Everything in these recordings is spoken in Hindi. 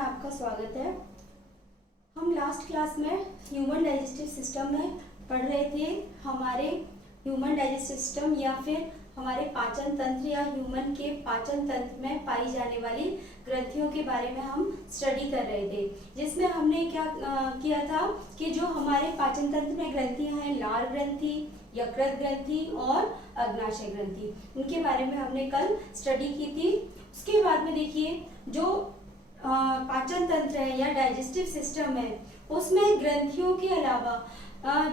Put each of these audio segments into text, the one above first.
आपका स्वागत है। हम लास्ट क्लास में ह्यूमन डाइजेस्टिव सिस्टम में पढ़ रहे थे। हमारे ह्यूमन डाइजेस्टिव सिस्टम या फिर हमारे पाचन तंत्र या ह्यूमन के पाचन तंत्र में पाई जाने वाली ग्रंथियों के बारे में हम स्टडी कर रहे थे, जिसमें हमने क्या किया था कि जो हमारे पाचन तंत्र में ग्रंथियां हैं, लार ग्रंथि, यकृत ग्रंथि और अग्नाशय ग्रंथि, उनके बारे में हमने कल स्टडी की थी। उसके बाद में देखिए जो पाचन तंत्र है या डाइजेस्टिव सिस्टम है, उसमें ग्रंथियों के अलावा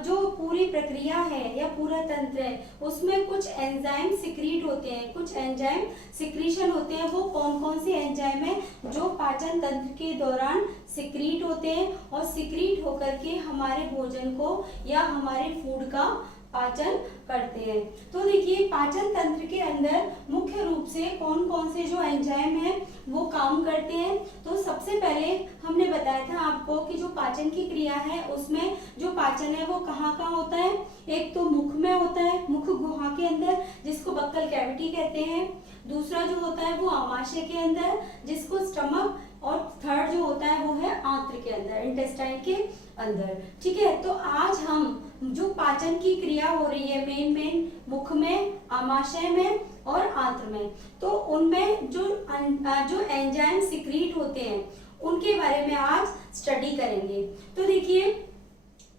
जो पूरी प्रक्रिया है या पूरा तंत्र है, उसमें कुछ एंजाइम सिक्रीट होते हैं, कुछ एंजाइम सिक्रीशन होते हैं। वो कौन कौन से एंजाइम हैं जो पाचन तंत्र के दौरान सिक्रीट होते हैं और सिक्रीट होकर के हमारे भोजन को या हमारे फूड का पाचन करते हैं। तो देखिए पाचन तंत्र के अंदर मुख्य रूप से कौन कौन से जो एंजाइम हैं वो काम करते हैं। तो सबसे पहले हमने बताया था आपको कि जो पाचन की क्रिया है उसमें जो पाचन है वो कहाँ कहाँ होता है। एक तो मुख में होता है, मुख गुहा के अंदर, जिसको बक्कल कैविटी कहते हैं। दूसरा जो होता है वो आमाशय के अंदर, जिसको स्टमक, और थर्ड जो होता है वो है आंत्र के अंदर, इंटेस्टाइन के अंदर। ठीक है, तो आज हम जो पाचन की क्रिया हो रही है मेन मुख में, आमाशय में और आंत्र में, तो उनमें जो एंजाइम सिक्रीट होते हैं उनके बारे में आज स्टडी करेंगे। तो देखिए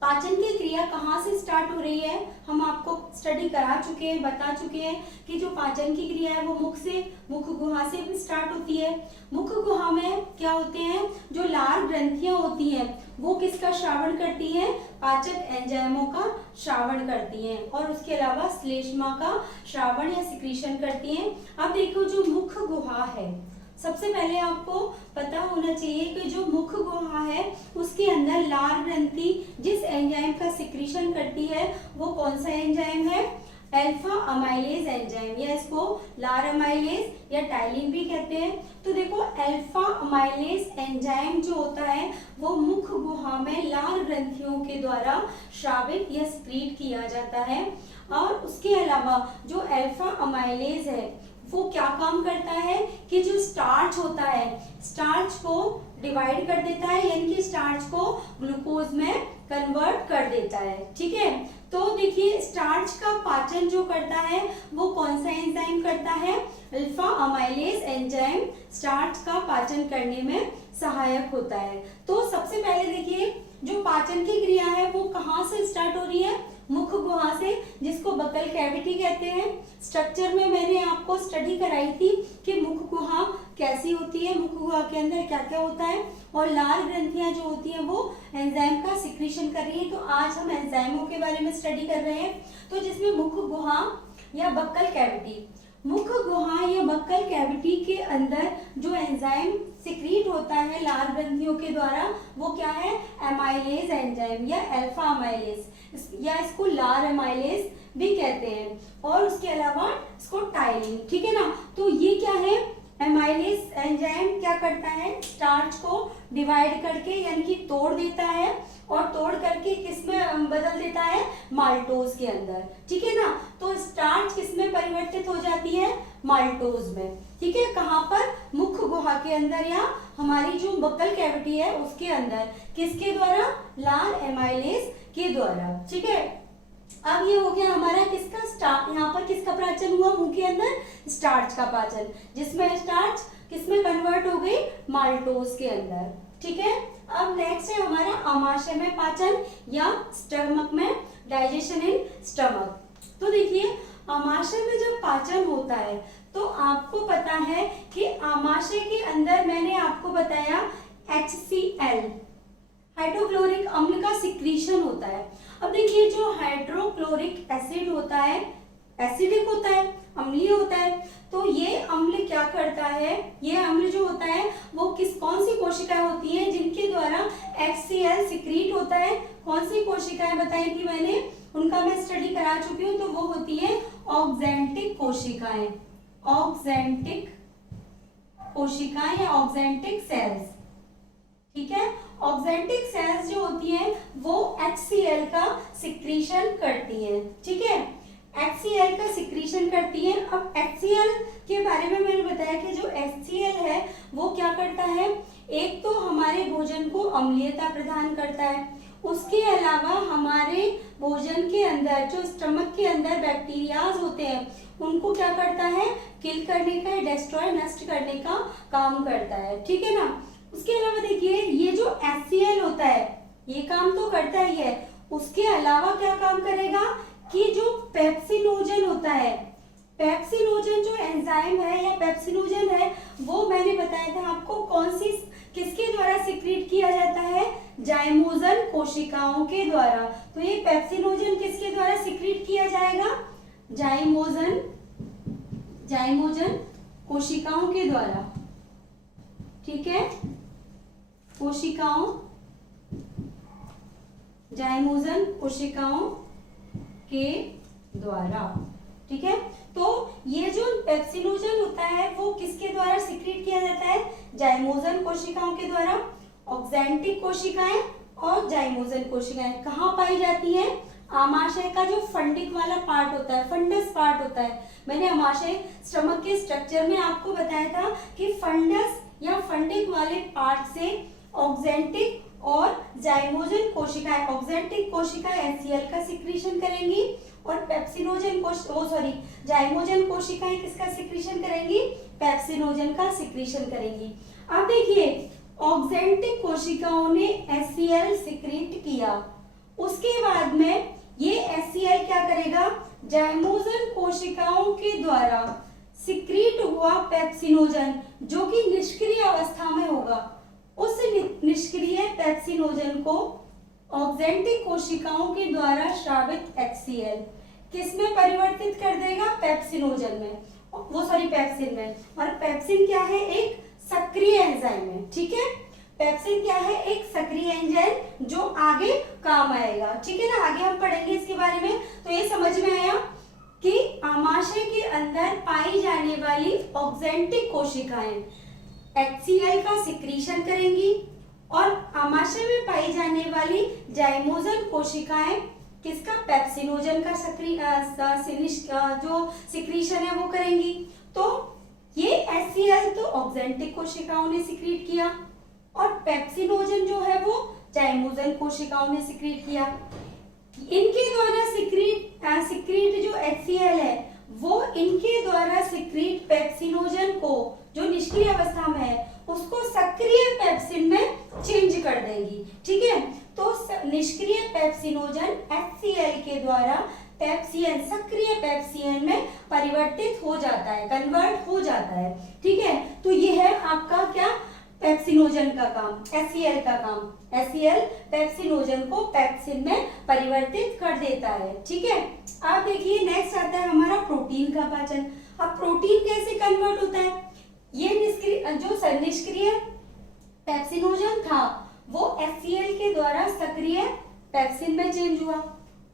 पाचन की क्रिया कहाँ से स्टार्ट हो रही है, हम आपको स्टडी करा चुके हैं, बता चुके हैं कि जो पाचन की क्रिया है वो मुख गुहा से भी स्टार्ट होती है। मुख गुहा में क्या होते हैं, जो लार ग्रंथियां होती हैं वो किसका श्रावण करती हैं, पाचक एंजाइमों का श्रावण करती हैं, और उसके अलावा श्लेष्मा का श्रावण या सिक्रीशन करती हैं। अब देखो जो मुख गुहा है, सबसे पहले आपको पता होना चाहिए कि जो मुख गुहा है उसके अंदर लार ग्रंथि जिस एंजाइम का सिक्रीशन करती है वो कौन सा एंजाइम है, अल्फा अमाइलेज एंजाइम, या इसको लार अमाइलेज या टाइलिन भी कहते हैं। तो देखो अल्फा अमाइलेज एंजाइम जो होता है वो मुख गुहा में लार ग्रंथियों के द्वारा श्रावित या सिक्रीट किया जाता है। और उसके अलावा जो अल्फा अमाइलेज है वो क्या काम करता है कि जो स्टार्च होता है, स्टार्च को डिवाइड कर देता है, यानी कि स्टार्च को ग्लूकोज में कन्वर्ट कर देता है। ठीक है, तो देखिए स्टार्च का पाचन जो करता है वो कौन सा एंजाइम करता है, अल्फा अमाइलेज एंजाइम स्टार्च का पाचन करने में सहायक होता है। तो सबसे पहले देखिए जो पाचन की क्रिया है वो कहाँ से स्टार्ट हो रही है, मुख गुहा से, जिसको बक्कल कैविटी कहते हैं। स्ट्रक्चर में मैंने आपको स्टडी कराई थी कि मुख गुहा कैसी होती है, मुख गुहा के अंदर क्या क्या होता है, और लार ग्रंथियां जो होती हैं वो एंजाइम का सिक्रीशन कर रही है। तो आज हम एंजाइमों के बारे में स्टडी कर रहे हैं। तो जिसमें मुख गुहा या बक्कल कैविटी, मुख गुहा या बक्कल कैविटी के अंदर जो एंजाइम सिक्रीट होता है लार ग्रंथियों के द्वारा वो क्या है, एमाइलेज एंजाइम या अल्फा अमाइलेज, या इसको लार अमाइलेज भी कहते हैं, और उसके अलावा इसको टाइलिन। ठीक है ना, तो ये क्या है, एमाइलेज एंजाइम क्या करता है, स्टार्च को डिवाइड करके यानी कि तोड़ देता है, और तोड़ करके किसमें बदल देता है, माल्टोज के अंदर। ठीक है ना, तो स्टार्च किसमें परिवर्तित हो जाती है, माल्टोज में। ठीक है, कहाँ पर, मुख गुहा के अंदर या हमारी जो बक्कल कैविटी है उसके अंदर, किसके द्वारा, लार एमाइलेज के द्वारा। ठीक है, अब ये हो गया हमारा किसका स्टार्च, यहाँ पर किसका पाचन हुआ, मुंह के अंदर स्टार्च का पाचन, जिसमें स्टार्च किसमें कन्वर्ट हो गई, माल्टोज के अंदर। ठीक है, अब नेक्स्ट है हमारा आमाशय में पाचन या स्टमक में, डाइजेशन इन स्टमक। तो देखिए आमाशय में जब पाचन होता है तो आपको पता है कि आमाशय के अंदर मैंने आपको बताया HCl हाइड्रोक्लोरिक अम्ल का सिक्रीशन होता है। अब देखिए जो हाइड्रोक्लोरिक एसिड होता है, एसिडिक होता है, अम्लीय होता है, तो ये अम्ल क्या करता है, ये अम्ल जो होता है वो कौन सी कोशिकाएं होती हैं जिनके द्वारा HCl सिक्रीट होता है, कौन सी कोशिकाएं बताई थी मैंने, उनका मैं स्टडी करा चुकी हूँ। तो वो होती है ऑक्जेंटिक कोशिकाएं, ऑक्जेंटिक कोशिकाएं या ऑक्जेंटिक सेल्स। ठीक है, ऑक्जेंटिक सेल्स जो होती हैं वो HCl का सिक्रीशन करती हैं। ठीक है, HCl का सिक्रीशन करती है। अब HCl के बारे में मैंने बताया कि जो HCl है वो क्या करता है, एक तो हमारे भोजन को अम्लीयता प्रदान करता है, उसके अलावा हमारे भोजन के अंदर जो स्टमक के अंदर बैक्टीरियाज होते हैं उनको क्या करता है, किल करने का, डिस्ट्रॉय, नष्ट करने का काम करता है, ठीक है ना। उसके अलावा देखिए ये जो HCl होता है ये काम तो करता ही है, उसके अलावा क्या काम करेगा कि जो पेप्सिनोजन होता है, पेप्सिनोजन जो एंजाइम है या पेप्सिनोजन है वो मैंने बताया था आपको कौन सी, किसके द्वारा सिक्रीट किया जाता है, जाइमोजन कोशिकाओं के द्वारा। तो ये पेप्सिनोजन किसके द्वारा सिक्रीट किया जाएगा, जाइमोजन कोशिकाओं के द्वारा, ठीक है, कोशिकाओं, जाइमोजन कोशिकाओं के द्वारा, ठीक है। तो ये जो पेप्सिनोजन होता है वो किसके द्वारा सिक्रीट किया जाता है, जाइमोजन कोशिकाओं के द्वारा। ऑक्जेंटिक कोशिकाएं और जाइमोजन कोशिकाएं कहाँ पाई जाती हैं, आमाशय का जो फंडिक वाला पार्ट होता है, फंडस पार्ट होता है। मैंने आमाशय स्टमक के स्ट्रक्चर में आपको बताया था कि फंडस या फंडिक वाले पार्ट से ऑक्जेंटिक और जाइमोजन कोशिकाएं, ऑक्जेंटिक कोशिकाएं HCl का सिक्रीशन करेंगी और पेप्सिनोजन जाइमोजन कोशिकाएं किसका सिक्रीशन करेंगी, पेप्सिनोजन का सिक्रीशन करेंगी। अब देखिए ऑक्जेंटिक कोशिकाओं ने HCl सिक्रीट किया, उसके बाद में ये HCl क्या करेगा, जाइमोजन कोशिकाओं के द्वारा सिक्रीट हुआ पेप्सिनोजन जो कि निष्क्रिय अवस्था में होगा, उस निष्क्रिय पेप्सिनोजन को ऑक्जेंटिक कोशिकाओं के द्वारा स्रावित HCl किसमें परिवर्तित कर देगा, पेप्सिनोजन में, पेप्सिन में। और पेप्सिन क्या है, एक सक्रिय एंजाइम है, ठीक है। पेप्सिन क्या है, एक सक्रिय एंजाइम जो आगे काम आएगा, ठीक है ना, आगे हम पढ़ेंगे इसके बारे में। तो ये समझ में आया कि आमाशय के अंदर पाई जाने वाली ऑक्जेंटिक कोशिकाएं HCl का सिक्रीशन करेंगी और आमाशय में पाई जाने वाली जाइमोजन कोशिकाएं किसका, पेप्सिनोजन का जो सिक्रीशन है वो करेंगी। तो ये HCl तो ऑक्जेंटिक कोशिकाओं ने सिक्रीट किया और पेप्सिनोजन जो है वो जाइमोजन कोशिकाओं ने सिक्रीट किया। इनके द्वारा सिक्रीट जो HCl है वो इनके द्वारा सिक्रीट पेप्सिनोजन को जो निष्क्रिय अवस्था में है उसको सक्रिय पेप्सिन में चेंज कर देंगी, ठीक है। तो निष्क्रिय पेप्सिनोजन HCl के द्वारा पेप्सियन, सक्रिय पेप्सियन में परिवर्तित हो जाता है, कन्वर्ट हो जाता है, ठीक है। तो ये है आपका क्या, पेप्सिनोजन का काम, HCl का काम। HCl पेप्सिनोजन को पेप्सिन में परिवर्तित कर देता है, ठीक है। अब देखिए नेक्स्ट आता है हमारा प्रोटीन का पाचन। अब प्रोटीन कैसे कन्वर्ट होता है, ये निष्क्रिय पेप्सिनोजन था वो HCl के द्वारा सक्रिय पेप्सिन में चेंज हुआ।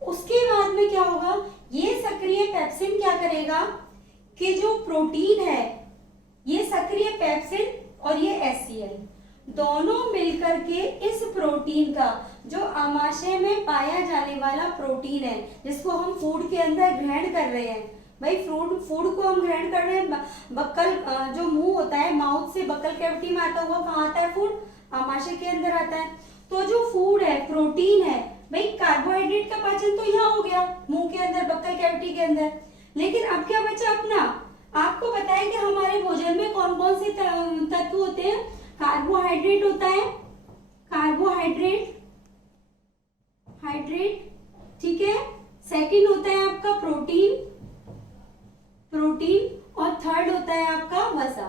उसके बाद में क्या होगा, ये सक्रिय पेप्सिन क्या करेगा कि जो प्रोटीन है, ये सक्रिय पेप्सिन और ये HCl दोनों मिलकर के इस प्रोटीन का, जो आमाशय में पाया जाने वाला प्रोटीन है जिसको हम फूड के अंदर ग्रहण कर रहे हैं, भाई फूड को हम ग्रहण कर रहे हैं, बक्कल जो मुंह होता है, माउथ से बक्कल कैविटी में आता हुआ कहाँ आता है, फूड आमाशय के अंदर आता है। तो जो फूड है, प्रोटीन है, भाई कार्बोहाइड्रेट का पाचन तो यहाँ हो गया मुंह के अंदर, बक्कल कैविटी के अंदर, लेकिन अब क्या बचा अपना, आपको पता है कि हमारे भोजन में कौन कौन से तत्व होते हैं, कार्बोहाइड्रेट होता है, कार्बोहाइड्रेट, ठीक है। सेकंड होता है आपका प्रोटीन, और थर्ड होता है आपका वसा,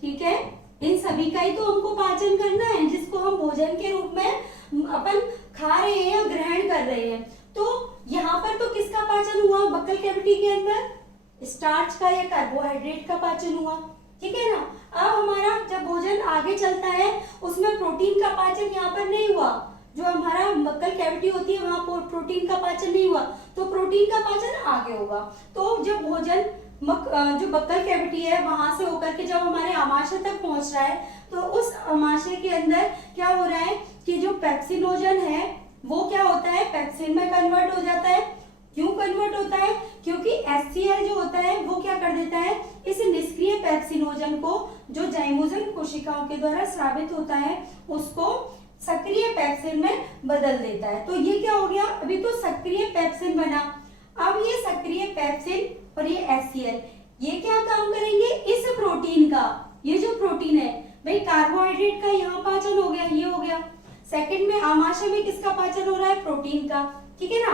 ठीक है। इन सभी का ही तो हमको पाचन करना है, जिसको हम भोजन के रूप में अपन खा रहे हैं या ग्रहण कर रहे हैं। तो यहाँ पर तो किसका पाचन हुआ, बक्कल कैविटी के अंदर स्टार्च का या कार्बोहाइड्रेट का पाचन हुआ, ठीक है ना। अब हमारा जब भोजन आगे चलता है उसमें प्रोटीन का पाचन यहाँ पर नहीं हुआ, जो हमारा बक्कल कैविटी होती है वहां प्रोटीन का पाचन नहीं हुआ, तो प्रोटीन का पाचन आगे होगा। तो जब भोजन जो बक्कल कैविटी है वहां से होकर के जब हमारे आमाशय तक पहुंच रहा है, तो उस आमाशय के अंदर क्या हो रहा है कि जो पेप्सिनोजन है वो क्या होता है, पेप्सिन में कन्वर्ट हो जाता है। क्यों कन्वर्ट होता है, क्योंकि कर देता है, इस निष्क्रिय पेप्सिनोजन को जो जाइमोजन कोशिकाओं के द्वारा स्रावित होता है उसको सक्रिय पेप्सिन में बदल देता है। तो ये क्या हो गया, अभी तो सक्रिय पेप्सिन बना, अब ये सक्रिय पेप्सिन और ये HCl ये क्या काम करेंगे, इस प्रोटीन का, ये जो प्रोटीन है भाई कार्बोहाइड्रेट का यहाँ पाचन हो गया, ये हो गया। सेकंड में आमाशय में किसका पाचन हो रहा है, प्रोटीन का, ठीक है ना।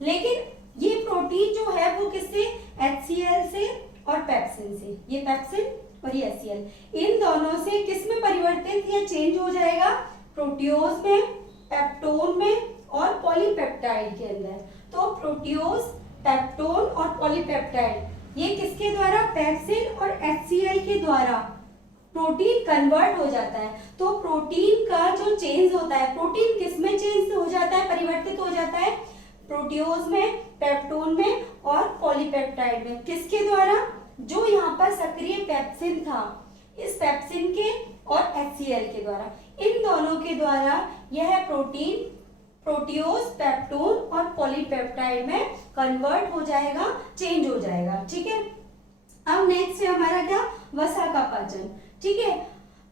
लेकिन ये प्रोटीन जो है वो किससे, HCl से और पेप्सिन से, ये पेप्सिन और ये HCl, इन दोनों से किस में परिवर्तित या चेंज हो जाएगा, प्रोटियोज में, पेप्टोन में और पॉलीपेप्टाइड के अंदर। तो प्रोटियोज, पेप्टोन और पॉलीपेप्टाइड ये किसके द्वारा, पेप्सिन और HCl के द्वारा प्रोटीन कन्वर्ट हो जाता है। तो प्रोटीन का जो चेंज होता है, प्रोटीन किस में चेंज हो जाता है, परिवर्तित हो जाता है, प्रोटियोज में, पेप्टोन में और पॉलीपेप्टाइड में। किसके द्वारा, जो यहाँ पर सक्रिय पेप्सिन था, इस पेप्सिन के और HCl के द्वारा, इन दोनों के द्वारा यह प्रोटीन प्रोटियोज, पेप्टोन और पॉलीपेप्टाइड में कन्वर्ट हो जाएगा, चेंज हो जाएगा, ठीक है। अब नेक्स्ट है हमारा क्या, वसा का पाचन, ठीक है।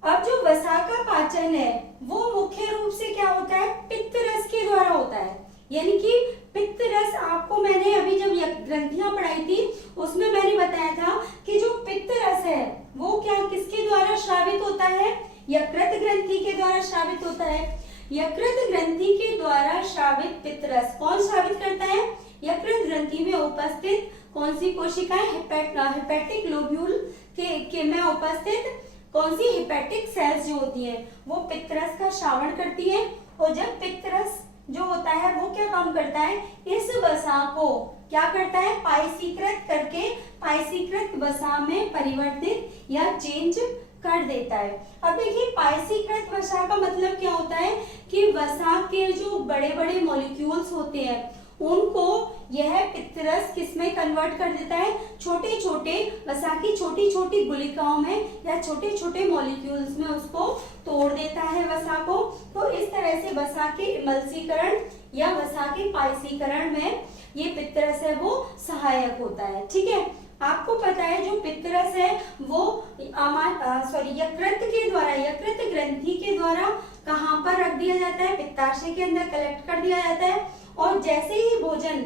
अब जो वसा का पाचन है वो मुख्य रूप से क्या होता है, पित्त रस के द्वारा होता है। यानी कि पित्त रस, आपको मैंने अभी जब ग्रंथियां पढ़ाई थी उसमें मैंने बताया था कि जो पित्त रस है वो क्या, किसके द्वारा स्रावित होता है, यकृत ग्रंथि के द्वारा स्रावित होता है। यकृत ग्रंथि के द्वारा स्रावित पित्त रस कौन स्रावित करता है, यकृत ग्रंथि में उपस्थित कौन सी कोशिकाएं, हेपेटिक लोब्यूल के में उपस्थित कौन सी हेपेटिक सेल्स जो होती हैं वो पित्त रस का श्रावण करती है। और जब पित्त रस जो होता है वो क्या काम करता है, इस वसा को क्या करता है, पायसीकृत करके पायसीकृत वसा में परिवर्तित या चेंज कर देता है। अब देखिए पायसीकृत वसा का मतलब क्या होता है कि वसा के जो बड़े बड़े मॉलिक्यूल्स होते हैं उनको यह पित्त रस किसमें कन्वर्ट कर देता है, छोटे छोटे वसा की छोटी छोटी गुलिकाओं में या छोटे छोटे मॉलिक्यूल्स में उसको तोड़ देता है वसा को। तो इस तरह से वसा के इमल्सीकरण या वसा के पायसीकरण में ये पित्त रस है वो सहायक होता है, ठीक है। आपको पता है जो पित्त रस है वो यकृत के द्वारा, यकृत ग्रंथि के द्वारा कहाँ पर रख दिया जाता है, पित्ताशय के अंदर कलेक्ट कर दिया जाता है। और जैसे ही भोजन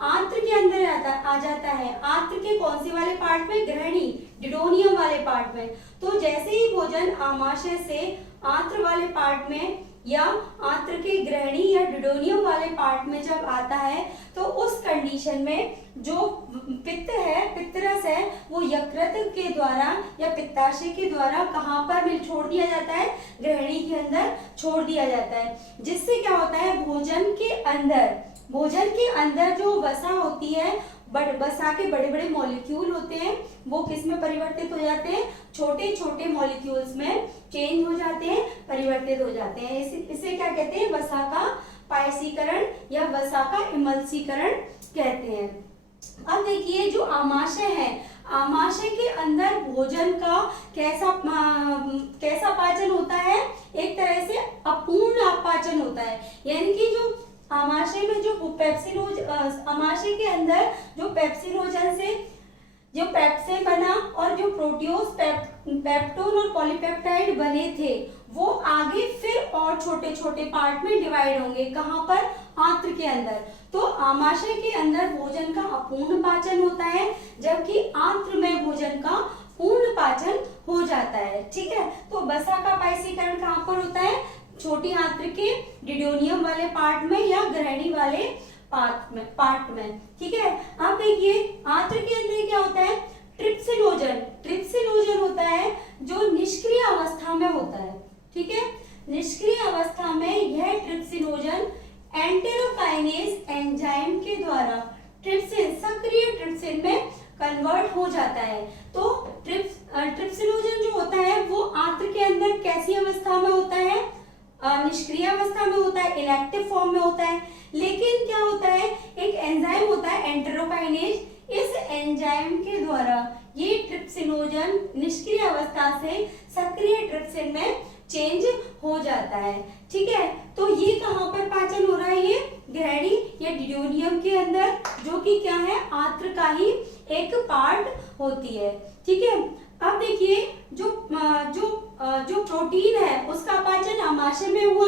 आंत्र के अंदर आ जाता है, आंत्र के कौन से वाले पार्ट में, ग्रहणी डिडोनियम वाले पार्ट में। तो जैसे ही भोजन आमाशय से आंत्र वाले पार्ट में या आंत्र के ग्रहणी या डिडोनियम वाले पार्ट में जब आता है तो उस कंडीशन में जो पित्त है, पित्त रस है वो यकृत के द्वारा या पित्ताशय के द्वारा कहाँ पर छोड़ दिया जाता है, ग्रहणी के अंदर छोड़ दिया जाता है। जिससे क्या होता है, भोजन के अंदर जो वसा होती है, वसा के बड़े बड़े मॉलिक्यूल होते हैं वो किस में परिवर्तित हो जाते हैं, छोटे छोटे मॉलिक्यूल्स में चेंज हो जाते हैं, परिवर्तित हो जाते हैं। इसे क्या कहते हैं, वसा का पायसीकरण या वसा का इमल्सीकरण कहते हैं। अब देखिए जो आमाशय है, आमाशय के अंदर भोजन का कैसा पाचन होता है, एक तरह से अपूर्ण पाचन होता है। यानी कि जो आमाशय में जो आमाशय के अंदर जो पेप्सिनोजन से जो पेप्सिन बना और जो प्रोटियोज, पेप्टोन और पॉलीपेप्टाइड बने थे वो आगे फिर और छोटे छोटे पार्ट में डिवाइड होंगे, कहाँ पर, आंत्र के अंदर। तो आमाशय के अंदर भोजन का अपूर्ण पाचन होता है जबकि आंत्र में भोजन का पूर्ण पाचन हो जाता है, ठीक है। तो वसा का पायसीकरण कहाँ पर होता है, छोटी आंत्र के डिडोनियम वाले पार्ट में या ग्रहणी वाले पार्ट में, ठीक है। अब देखिए आंत्र के अंदर क्या होता है, ट्रिप्सिनोजन होता है जो निष्क्रिय अवस्था में होता है, ठीक है। निष्क्रिय अवस्था में यह ट्रिप्सिनोजन एंटेरोकाइनेज एंजाइम के द्वारा ट्रिप्सिन, सक्रिय ट्रिप्सिन में कन्वर्ट हो जाता है। तो ट्रिप्सिनोजन जो होता है वो आंत्र के अंदर कैसी अवस्था में होता है, निष्क्रिय अवस्था में होता है, इनएक्टिव फॉर्म में होता है। लेकिन क्या होता है, एक एंजाइम होता है एंटेरोकाइनेज, इस एंजाइम के द्वारा ये ट्रिप्सिनोजन निष्क्रिय अवस्था से सक्रिय ट्रिप्सिन में चेंज हो जाता है, ठीक है। तो ये कहाँ पर पाचन हो रहा है, ये ग्रहणी या डिडोनियम के अंदर, जो कि क्या है, आंत्र का ही एक पार्ट होती है। ठीक है, अब देखिए जो जो प्रोटीन है उसका पाचन अमाशय में हुआ,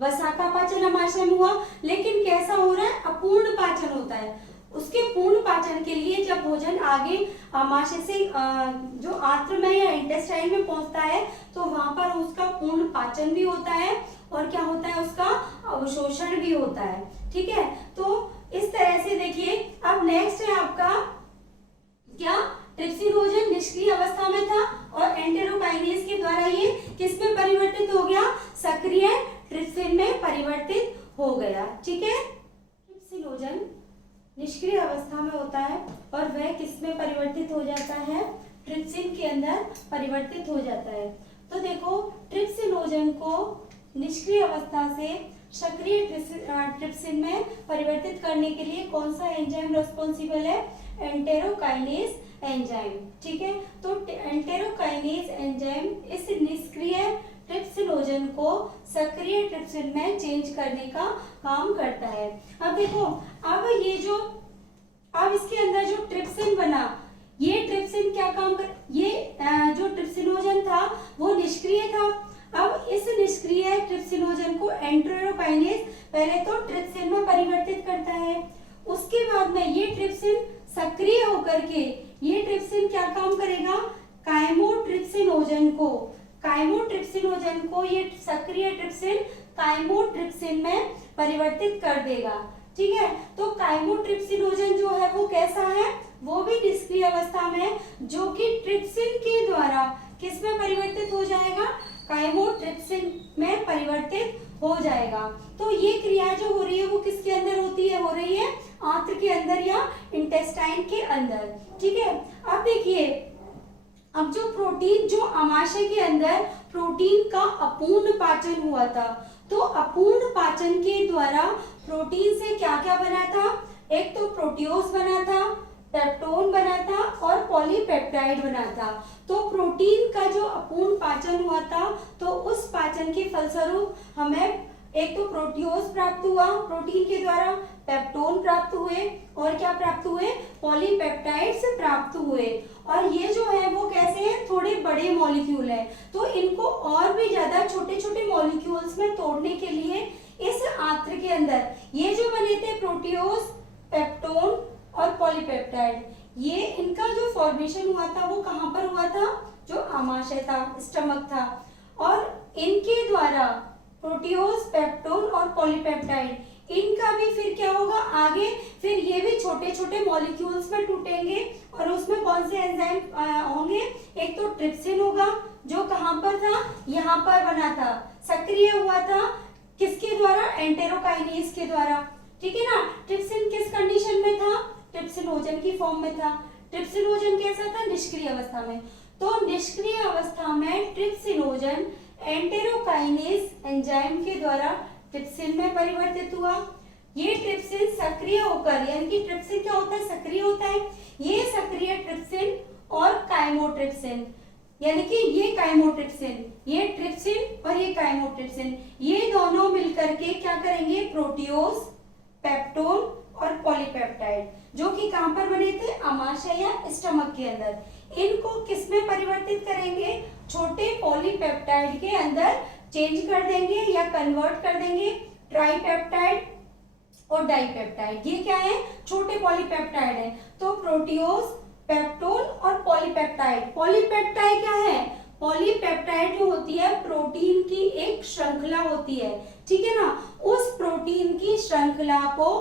वसा का पाचन अमाशय में हुआ, लेकिन कैसा हो रहा है, अपूर्ण पाचन होता है। उसके पूर्ण पाचन के लिए जब भोजन आगे आमाशय से जो आंत्र में या इंटेस्टाइन में पहुंचता है तो वहां पर उसका पूर्ण पाचन भी होता है और क्या होता है, उसका अवशोषण भी होता है। ठीक है, तो इस तरह से देखिए। अब नेक्स्ट है आपका क्या, ट्रिप्सिनोजन निष्क्रिय अवस्था में था और एंटेरोकाइनेज के द्वारा ये किस में परिवर्तित हो गया, सक्रिय ट्रिप्सिन में परिवर्तित हो गया। ठीक है, ट्रिप्सिनोजन निष्क्रिय अवस्था में होता है और वह किस में परिवर्तित हो जाता है, ट्रिप्सिन के अंदर परिवर्तित हो जाता है। तो देखो, ट्रिप्सिनोजन को निष्क्रिय अवस्था से सक्रिय ट्रिप्सिन में परिवर्तित करने के लिए कौन सा एंजाइम रिस्पॉन्सिबल है, एंटेरोकाइनेज एंजाइम। ठीक है, तो एंटेरोकाइनेज एंजाइम इस निष्क्रिय ट्रिप्सिनोजन को सक्रिय ट्रिप्सिन में चेंज करने का काम करता है। अब देखो, अब ये जो अब इसके अंदर जो ट्रिप्सिन बना, ये ट्रिप्सिन क्या काम कर, ये जो ट्रिप्सिनोजन था वो निष्क्रिय था। अब इस निष्क्रिय ट्रिप्सिनोजन को एंटेरोकाइनेज पहले तो ट्रिप्सिन में परिवर्तित करता है, उसके बाद में ये ट्रिप्सिन सक्रिय होकर के ये ट्रिप्सिन क्या काम करेगा, काइमोट्रिप्सिनोजन को ये सक्रिय ट्रिप्सिन काइमोट्रिप्सिन में परिवर्तित कर देगा। ठीक है, तो काइमोट्रिप्सिनोजन जो है वो कैसा है, वो भी निष्क्रिय अवस्था में, जो कि ट्रिप्सिन के द्वारा किस में परिवर्तित हो जाएगा, काइमोट्रिप्सिन में परिवर्तित हो जाएगा। तो ये क्रिया जो हो रही है वो किसके अंदर होती है, हो रही है आंत्र के अंदर या इंटेस्टाइन के अंदर। ठीक है, अब देखिए, अब जो प्रोटीन, जो आमाशय के अंदर प्रोटीन का अपूर्ण पाचन हुआ था, तो अपूर्ण पाचन के द्वारा प्रोटीन से क्या क्या बना था, एक तो प्रोटियोज बना था, पेप्टोन बना था और पॉलीपेप्टाइड बना था। तो प्रोटीन का जो अपूर्ण पाचन हुआ था तो उस पाचन के फलस्वरूप हमें एक तो प्रोटियोज प्राप्त हुआ प्रोटीन के द्वारा, पेप्टोन प्राप्त हुए और क्या प्राप्त हुए, पॉलीपेप्टाइड्स प्राप्त हुए। और ये जो है वो कैसे हैं, थोड़े बड़े मॉलिक्यूल है, तो इनको और भी ज्यादा छोटे छोटे मॉलिक्यूल्स में तोड़ने के लिए इस आंत्र के अंदर ये जो बने थे प्रोटियोज, पेप्टोन और पॉलीपेप्टाइड, ये इनका जो फॉर्मेशन हुआ था वो कहाँ पर हुआ था, जो आमाशय था, स्टमक था। और इनके द्वारा प्रोटियोज, पेप्टोन और पॉलीपेप्टाइड, इनका भी फिर क्या होगा आगे, फिर ये भी छोटे छोटे मॉलिक्यूल्स में टूटेंगे और उसमें कौन से एंजाइम होंगे, एक तो ट्रिप्सिन होगा जो कहाँ पर था, यहाँ पर बना था, सक्रिय हुआ था किसके द्वारा, एंटेरोकाइनेज के द्वारा। ठीक है ना, ट्रिप्सिन किस कंडीशन में था, ट्रिप्सिनोजन की फॉर्म में था। ट्रिप्सिनोजन कैसा था, निष्क्रिय अवस्था में। तो निष्क्रिय अवस्था में ट्रिप्सिनोजन एंटेरोकाइनेज एंजाइम के द्वारा ट्रिप्सिन में परिवर्तित हुआ। ये ट्रिप्सिन सक्रिय होकर, यानी कि ट्रिप्सिन क्या होता है, सक्रिय होता है, ये सक्रिय ट्रिप्सिन और काइमोट्रिप्सिन, यानी कि ये काइमोट्रिप्सिन, ये ट्रिप्सिन और ये काइमोट्रिप्सिन, ये दोनों मिलकर के क्या करेंगे, प्रोटियोज, पेप्टोन और पॉलीपेप्टाइड, जो कि कहां पर बने थे, आमाशय या स्टमक के अंदर, इनको किसमें परिवर्तित करेंगे, छोटे पॉलीपेप्टाइड के अंदर चेंज कर देंगे या कन्वर्ट कर देंगे, ट्राइपेप्टाइड और डाइपेप्टाइड। ये क्या है, छोटे पॉलीपेप्टाइड है। तो प्रोटियोज, पेप्टोन और पॉलीपेप्टाइड। पॉलीपेप्टाइड क्या है, पॉलीपेप्टाइड जो होती है प्रोटीन की एक श्रृंखला होती है। ठीक है ना, उस प्रोटीन की श्रृंखला को,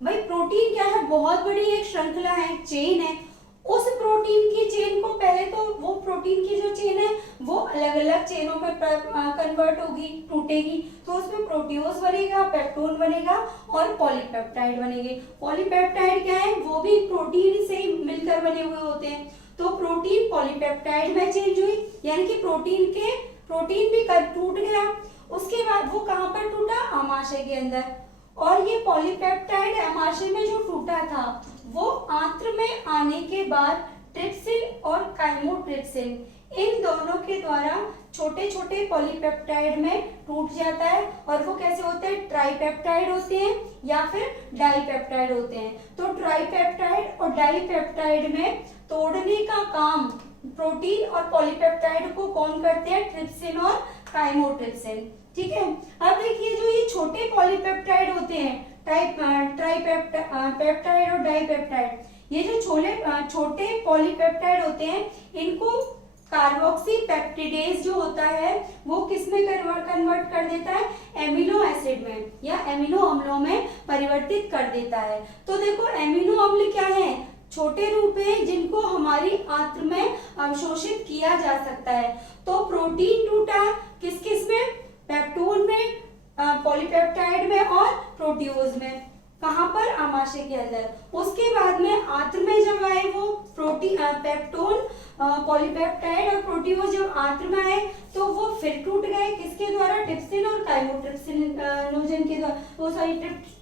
भाई प्रोटीन क्या है, बहुत बड़ी एक श्रृंखला है, चेन है। उस प्रोटीन की चेन को पहले तो वो प्रोटीन की जो चेन है वो अलग अलग चेनों में कन्वर्ट होगी, टूटेगी, तो उसमें प्रोटियोज बनेगा, पेप्टोन बनेगा और पॉलीपेप्टाइड बनेंगे। पॉलीपेप्टाइड क्या है, वो भी प्रोटीन से मिलकर बने हुए होते हैं। तो प्रोटीन पॉलीपेप्टाइड में चेंज हुई, यानी कि प्रोटीन भी टूट गया। उसके बाद वो कहाँ पर टूटा, आमाशय के अंदर। और ये पॉलीपेप्टाइड आमाशय में जो टूटा था वो आंत्र में आने के बाद ट्रिप्सिन और काइमोट्रिप्सिन, इन दोनों के द्वारा छोटे छोटे पॉलीपेप्टाइड में टूट जाता है और वो कैसे होते हैं, ट्राइपेप्टाइड होते हैं या फिर डाइपेप्टाइड होते हैं। तो ट्राइपेप्टाइड और डाईपेप्टाइड में तोड़ने का काम प्रोटीन और पॉलीपेप्टाइड को कौन करते हैं? ट्रिप्सिन और काइमोट्रिप्सिन। ठीक है, अब देखिए जो ये छोटे पॉलीपेप्टाइड होते हैं, ट्राइपेप्टाइड और डाईपेप्टाइड, ये जो छोटे पॉलीपेप्टाइड होते हैं इनको कार्बोक्सी पेप्टिडेज जो होता है वो किस में कन्वर्ट कर देता है? एमिनो एसिड में या एमिनो अम्लों में परिवर्तित कर देता है। तो देखो एमिनो अम्ल क्या है? छोटे रूप हैं जिनको हमारी आंत्र में अवशोषित किया जा सकता है। तो प्रोटीन टूटा किस किस में? पेप्टोन में, पॉलीपेप्टाइड में और प्रोटियोज में। कहां पर? आमाशय के अंदर। उसके बाद में आंत्र में जब आए वो प्रोटीन, पेप्टोन, पॉलीपेप्टाइड और प्रोटियोज जब आंत्र में आए तो वो फिर टूट गए किसके द्वारा? ट्रिप्सिन और काइमोट्रिप्सिन के द्वारा, वो सॉरी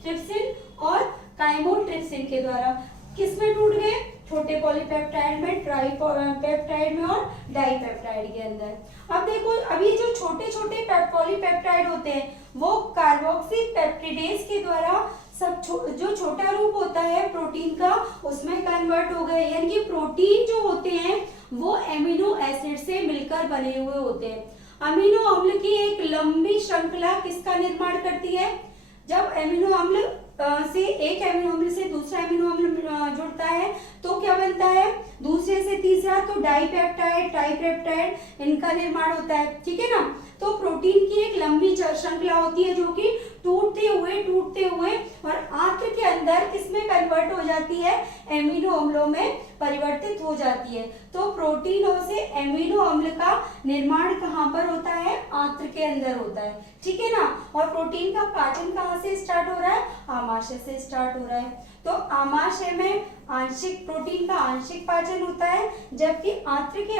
ट्रिप्सिन और काइमोट्रिप्सिन के द्वारा। किस में टूट गए? छोटे पॉलीपेप्टाइड में, ट्राइपेप्टाइड में और डाईपेप्टाइड के अंदर। अब देखो अभी जो छोटे छोटे पॉलीपेप्टाइड होते हैं वो कार्बोक्सी पेप्टिडेज के द्वारा सब जो छोटा रूप होता है प्रोटीन का उसमें कन्वर्ट हो गए। यानी कि प्रोटीन जो होते हैं वो एमिनो एसिड से मिलकर बने हुए होते हैं। अमीनो अम्ल की एक लंबी श्रृंखला किसका निर्माण करती है? जब एमिनो अम्ल से एक एमिनो अम्ल से दूसरा एमिनो अम्ल जुड़ता है तो क्या बनता है? दूसरे से तीसरा, तो डाईपेप्टाइड, ट्राइपेप्टाइड इनका निर्माण होता है। ठीक है ना। तो प्रोटीन की एक लंबी श्रृंखला होती है जो कि टूटते हुए और आंत्र के अंदर किसमें कन्वर्ट हो जाती है? एमिनो अम्लों में परिवर्तित हो जाती है। तो प्रोटीनों से एमिनो अम्ल का निर्माण कहाँ पर होता है? आंत्र के अंदर होता है। ठीक है ना। और प्रोटीन का पाचन कहाँ से स्टार्ट हो रहा है? आमाशय से स्टार्ट हो रहा है। तो आमाशय में प्रोटीन का आंशिक पाचन होता है, जबकि आंत्र के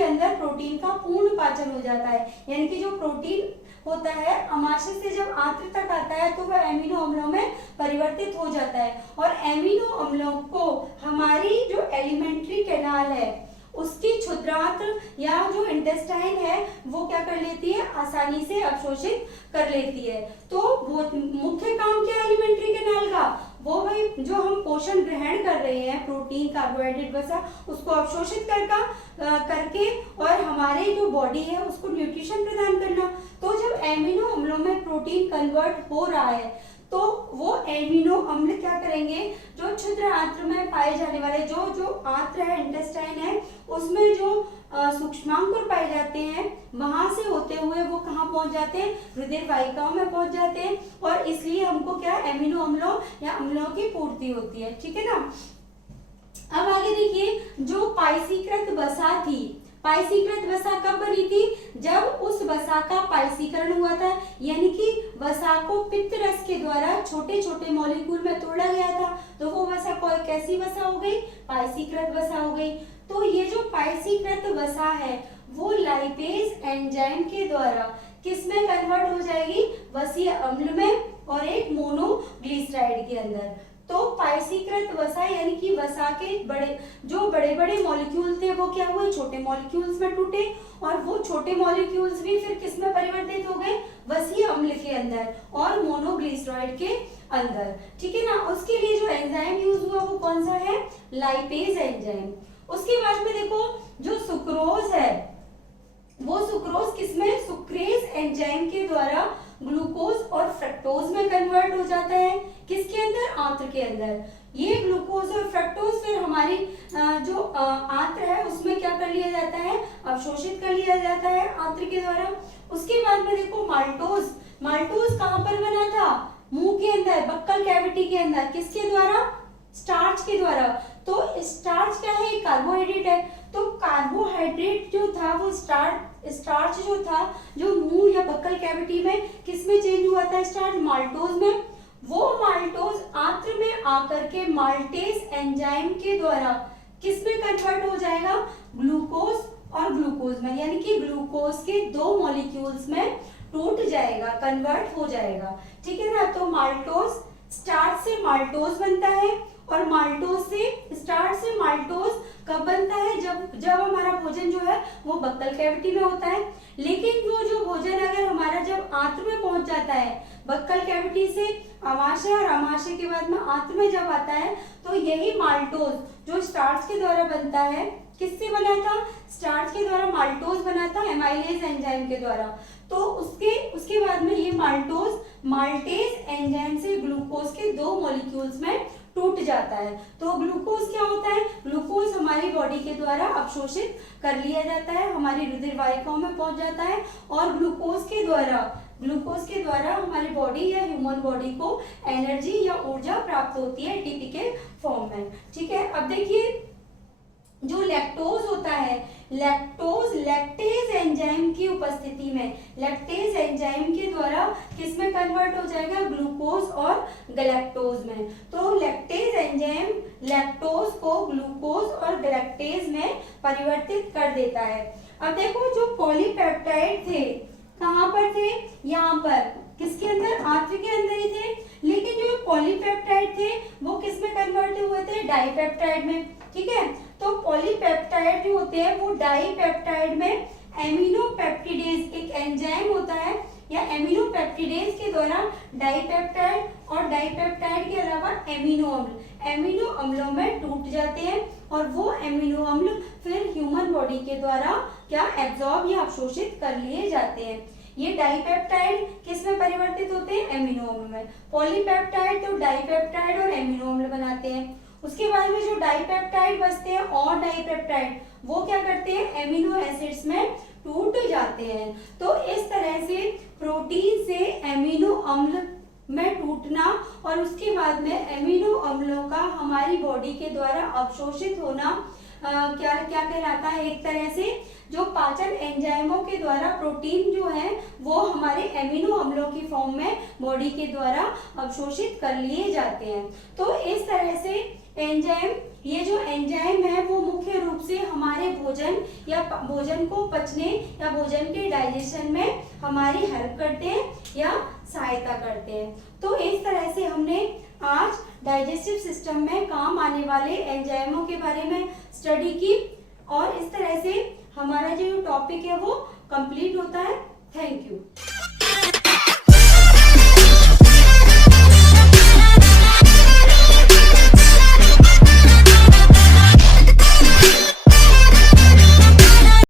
अंदर प्रोटीन का पूर्ण पाचन हो जाता है। यानी कि जो प्रोटीन होता है आमाशय से जब आंत्र तक आता है तो वह एमिनो अम्लों में परिवर्तित हो जाता है और एमिनो अम्लों को हमारी जो एलिमेंट्री कैनाल है उसकी क्षुद्रांत्र या जो इंटेस्टाइन है वो क्या कर लेती है? आसानी से अवशोषित कर लेती है। तो वो मुख्य काम क्या है एलिमेंट्री कैनाल का? वो भाई जो हम पोषण ग्रहण कर रहे हैं, प्रोटीन, कार्बोहाइड्रेट, वसा, उसको अवशोषित करके और हमारे जो बॉडी है उसको न्यूट्रिशन प्रदान करना। तो जब एमिनो अम्लों में प्रोटीन कन्वर्ट हो रहा है तो वो एमिनो अम्ल क्या करेंगे? जो क्षुद्र आंत्र में पाए जाने वाले जो आंत्र है, इंटेस्टाइन है, उसमें जो सूक्ष्मांकुर पाए जाते हैं वहां से होते हुए वो कहाँ पहुंच जाते हैं? रुधिर वाहिकाओं में पहुंच जाते हैं और इसलिए हमको क्या एमिनो अम्लों या अम्लों की पूर्ति होती है। ठीक है ना। अब आगे देखिए जो पाइसीकृत वसा थी, पाइसीकृत वसा कब बनी थी? जब उस वसा का पाइसीकरण हुआ था, यानी कि वसा को पित्त रस के द्वारा छोटे छोटे मॉलिक्यूल में तोड़ा गया था। तो वो वसा कैसी वसा हो गई? पाइसीकृत वसा हो गई। तो ये जो पाइसीकृत वसा है वो लाइपेज एंजाइम के द्वारा किस में कन्वर्ट हो जाएगी? वसीय अम्ल में और एक मोनोग्लिसराइड के अंदर। तो पाइसीकृत वसा यानी कि वसा के बड़े बड़े मॉलिक्यूल थे वो क्या हुए? छोटे मॉलिक्यूल्स में टूटे और वो छोटे मॉलिक्यूल्स भी फिर किस में परिवर्तित हो गए? वसीय अम्ल के अंदर और मोनोग्लिसराइड के अंदर। ठीक है ना। उसके लिए जो एंजाइम यूज हुआ वो कौन सा है? Lipase enzyme. उसके बाद में देखो जो सुक्रोज है वो सुक्रोज किसमें? सुक्रेज एंजाइम के द्वारा ग्लूकोज और फ्रक्टोज में कन्वर्ट हो जाता है। किसके अंदर? आंत्र के अंदर। ये ग्लूकोज और फ्रक्टोज फिर हमारी जो आंत्र है उसमें क्या कर लिया जाता है? अवशोषित कर लिया जाता है आंत्र के द्वारा। उसके बाद में देखो माल्टोज। माल्टोज कहाँ पर बना था? मुंह के अंदर, बक्कल कैविटी के अंदर। किसके द्वारा? स्टार्च के द्वारा। तो स्टार्च क्या है? कार्बोहाइड्रेट है। तो कार्बोहाइड्रेट जो था वो स्टार्च जो था जो मुंह या बक्कल कैविटी में किस में चेंज हुआ था? स्टार्च माल्टोज में। वो माल्टोज आंत्र में आकर के माल्टेज एंजाइम के द्वारा किस में कन्वर्ट हो जाएगा? ग्लूकोज और ग्लूकोज में, यानी कि ग्लूकोज के दो मॉलिक्यूल्स में टूट जाएगा, कन्वर्ट हो जाएगा। ठीक है ना। तो माल्टोज, स्टार्च से माल्टोज बनता है और माल्टोज से, स्टार्च से माल्टोज कब बनता है? जब हमारा भोजन जो है वो बक्कल कैविटी में होता है। लेकिन वो जो भोजन अगर हमारा जब आंत्र में पहुंच जाता है, बक्कल कैविटी से अमाशय और अमाशय के बाद में आंत्र में जब आता है, तो यही माल्टोज जो स्टार्च के द्वारा बनता है, किससे बना था? स्टार्च के द्वारा माल्टोज बना था एमाइलेज एंजाइम के द्वारा। तो उसके बाद में ये माल्टोज माल्टेज एंजाइम से ग्लूकोज के 2 मॉलिक्यूल्स में टूट जाता है। तो ग्लूकोज क्या होता है? ग्लूकोज हमारी बॉडी के द्वारा अवशोषित कर लिया जाता है, हमारी रुधिर वाहिकाओं में पहुंच जाता है और ग्लूकोज के द्वारा हमारी बॉडी या ह्यूमन बॉडी को एनर्जी या ऊर्जा प्राप्त होती है एटीपी के फॉर्म में। ठीक है, अब देखिए जो लैक्टोज होता है, लैक्टोज लैक्टेज एंजाइम की उपस्थिति में, लैक्टेज एंजाइम के द्वारा किसमें कन्वर्ट हो जाएगा? ग्लूकोज और गैलेक्टोज में। तो लैक्टेज एंजाइम लैक्टोज को ग्लूकोज और गैलेक्टेज में परिवर्तित कर देता है। अब देखो जो पॉलीपेप्टाइड थे कहाँ पर थे? यहाँ पर, किसके अंदर? आंत्र के अंदर ही थे। लेकिन जो पॉलीपेप्टाइड थे वो किसमें कन्वर्ट हुए थे? डाइपेप्टाइड में। ठीक है, तो पॉलीपेप्टाइड जो होते हैं वो डाइपेप्टाइड में एमिनोपेप्टिडेज एक एंजाइम होता है या एमिनोपेप्टिडेज के द्वारा डाइपेप्टाइड और डाइपेप्टाइड के अलावा एमिनो अम्लों में टूट जाते हैं और वो एमिनो अम्ल फिर ह्यूमन बॉडी के द्वारा क्या एब्जॉर्ब या अवशोषित कर लिए जाते हैं। ये डाइपेप्टाइड किस में परिवर्तित होते हैं? एमिनो अम्ल में। पॉलीपेप्टाइड तो डाइपेप्टाइड और एमिनो अम्ल बनाते हैं। उसके बाद में जो डाइपेप्टाइड बचते हैं और डाइपेप्टाइड वो क्या करते हैं? एमिनो एसिड्स में टूट जाते हैं। तो इस तरह से प्रोटीन से एमिनो अम्ल में टूटना और उसके बाद में एमिनो अम्लों का हमारी बॉडी के द्वारा अवशोषित होना क्या कहलाता है? एक तरह से जो पाचन एंजाइमों के द्वारा प्रोटीन जो है वो हमारे एमिनो अम्लों की फॉर्म में बॉडी के द्वारा अवशोषित कर लिए जाते हैं। तो इस तरह से एंजाइम, ये जो एंजाइम है वो मुख्य रूप से हमारे भोजन को पचने या भोजन के डाइजेशन में हमारी हेल्प करते हैं या सहायता करते हैं। तो इस तरह से हमने आज डाइजेस्टिव सिस्टम में काम आने वाले एंजाइमों के बारे में स्टडी की और इस तरह से हमारा जो टॉपिक है वो कंप्लीट होता है। Thank you.